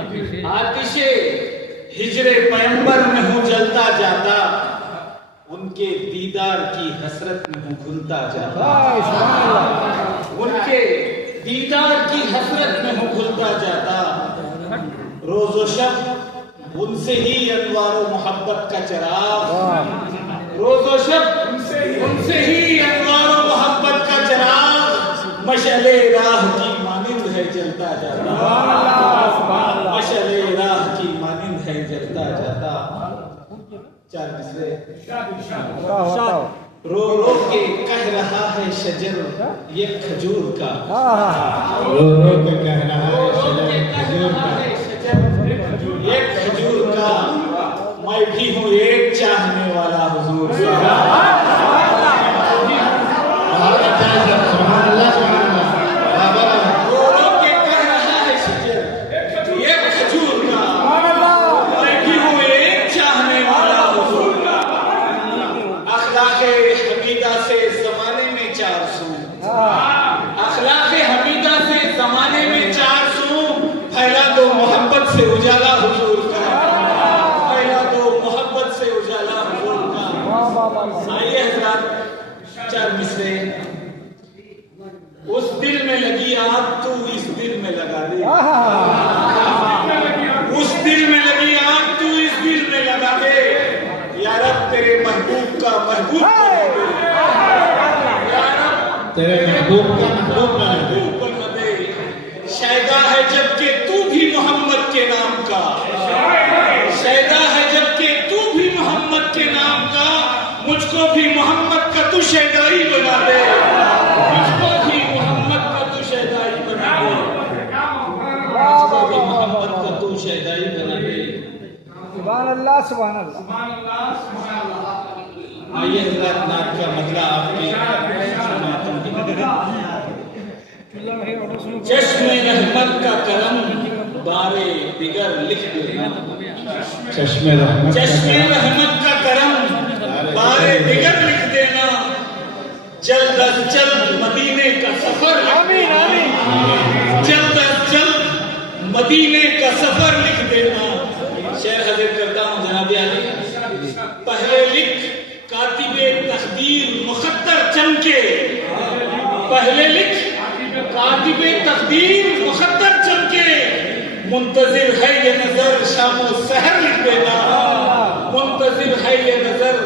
آتش ہجر پیمبر میں ہوں جلتا جاتا، ان کے دیدار کی حسرت میں ہوں کھلتا جاتا، ان کے دیدار کی حسرت میں ہوں کھلتا جاتا، روز و شب ان سے ہی انوار و محبت کا چراغ، روز و شب ان سے ہی انوار و محبت کا چراغ، مشعل راہ کی مانند ہے جلتا جاتا، مشعل راہ کی مانند ہے جلتا جاتا۔ چار مصرے۔ رو رو کے کہہ رہا ہے شجر یہ کھجور کا، رو رو کے کہہ رہا ہے شجر کھجور کا، یہ کھجور کا، میں بھی ہوں ایک چاہنے والا حضور کا۔ بہت اچھا ہے سب، سبحان اللہ سبحان اللہ۔ رو رو کے کہہ رہا ہے شجر یہ کھجور کا، میں بھی ہوں ایک چاہنے والا حضور کا۔ اخلاق حمیدہ سے زمانے میں 400، اخلاق حمیدہ سے زمانے میں 400، پھیلا دو محبت سے اجالا حضور کا، پھیلا دو محبت سے اجالا حضور کا۔ آئیے حضرات، چار مصرے۔ اس دل میں لگی آگ تو اس دل میں لگا دے، اس دل میں لگی آگ تو اس دل میں لگا دے، یا رب تیرے محبوب کا محبوب بنا دے، یا رب تیرے محبوب کا محبوب بنا دے۔ محبوب بنا دے۔ شیدا ہے جبکہ تو بھی محمد کے نام کا، شیدا ہے جبکہ تو بھی محمد کے نام کا، مجھ کو بھی محمد کا تو شیدائی بنا دے، مجھ کو بھی محمد کا تو شیدائی بنا دے، مجھ کو بھی محمد کا تو شیدائی بنا دے۔ سبحان اللہ سبحان اللہ۔ آئیے حضرات، نعت کا مطلع آپ کی سماعتوں کی۔ چشم رحمت کا کرم بارے دیگر لکھ دینا، چشم رحمت چشم رحمت کا کرم بارے دیگر لکھ دینا، جلد از جلد مدینے کا سفر لکھ دینا، جلد از جلد مدینے کا سفر لکھ دینا۔ شعر حضرت کرتا ہوں جناب عالی۔ پہلے لکھ کاتب تقدیر مخطر چمکے، پہلے لکھ کاتب تقدیر مخطر چمکے، منتظر ہے یہ نظر شام و سحر لکھ دینا، منتظر ہے یہ نظر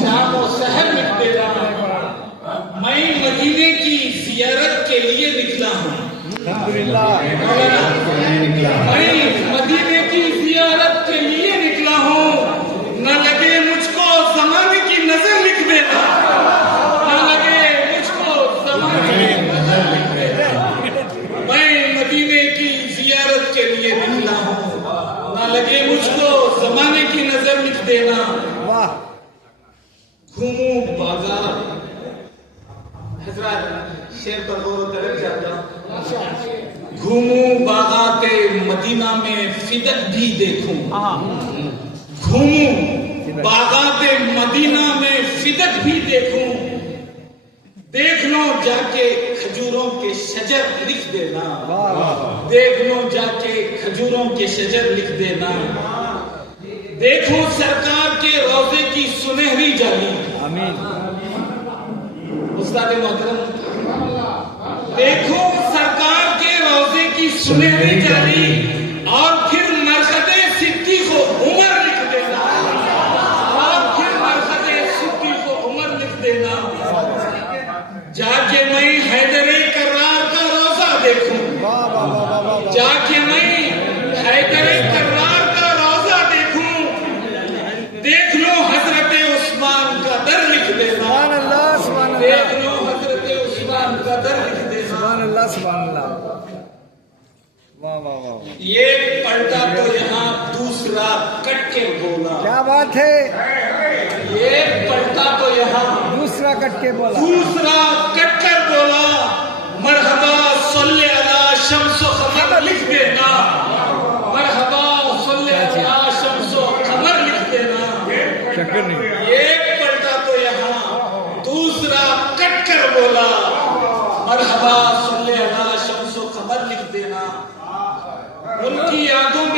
شام و سحر لکھ دینا۔ میں مدینے کی زیارت کے لیے نکلا ہوں، میں مدینے کی زیارت کے لیے نکلا ہوں، نہ لگے مجھ کو زمانے کی نظر لکھ دینا، نہ لگے مجھ کو زمانے کی نظر لکھ دینا۔ میں مدینے کی زیارت کے لیے نکلا ہوں، نہ لگے مجھ کو زمانے کی نظر لکھ دینا۔ گھوموں بازار، حضرات شعر پر غور و توجہ کرتا ہوں۔ گھوموں باغات مدینہ میں فدق بھی دیکھوں، گھوموں باغات مدینہ میں فدق بھی دیکھوں، دیکھ لو جا کے کھجوروں کے شجر لکھ دینا، دیکھ لو جا کے کھجوروں کے شجر لکھ دینا، دیکھو سرکار کے روضے کی سنہری جالی، استاد محترم، دیکھو سرکار کے روضے کی سنہری جالی، اور پھر مرقد صدیق و عمر لکھ دینا، اور پھر مرقد صدیق و عمر لکھ دینا۔ جا کے میں حیدر کرار کا روضہ دیکھوں، جا کے میں حیدر کرار کا روضہ دیکھوں، دیکھ لو حضرت عثمان کا در لکھ دینا، دیکھ لو حضرت عثمان کا در لکھ دینا۔ سبحان اللہ سبحان اللہ۔ واہ واہ واہ، یہ پلٹا تو یہاں دوسرا کٹ کے بولا، کیا بات ہے، یہ پلٹا تو یہاں دوسرا کٹ کے بولا، دوسرا کٹ کر بولا، مرحبا صلی علی شمس و قمر لکھ دینا، مرحبا صلی علی شمس و قمر لکھ دینا۔ چکر نہیں، ایک پلٹا تو یہاں دوسرا کٹ کر بولا، مرحبا صلی علی شمس و قمر لکھ دینا۔ ان کی یادوں میں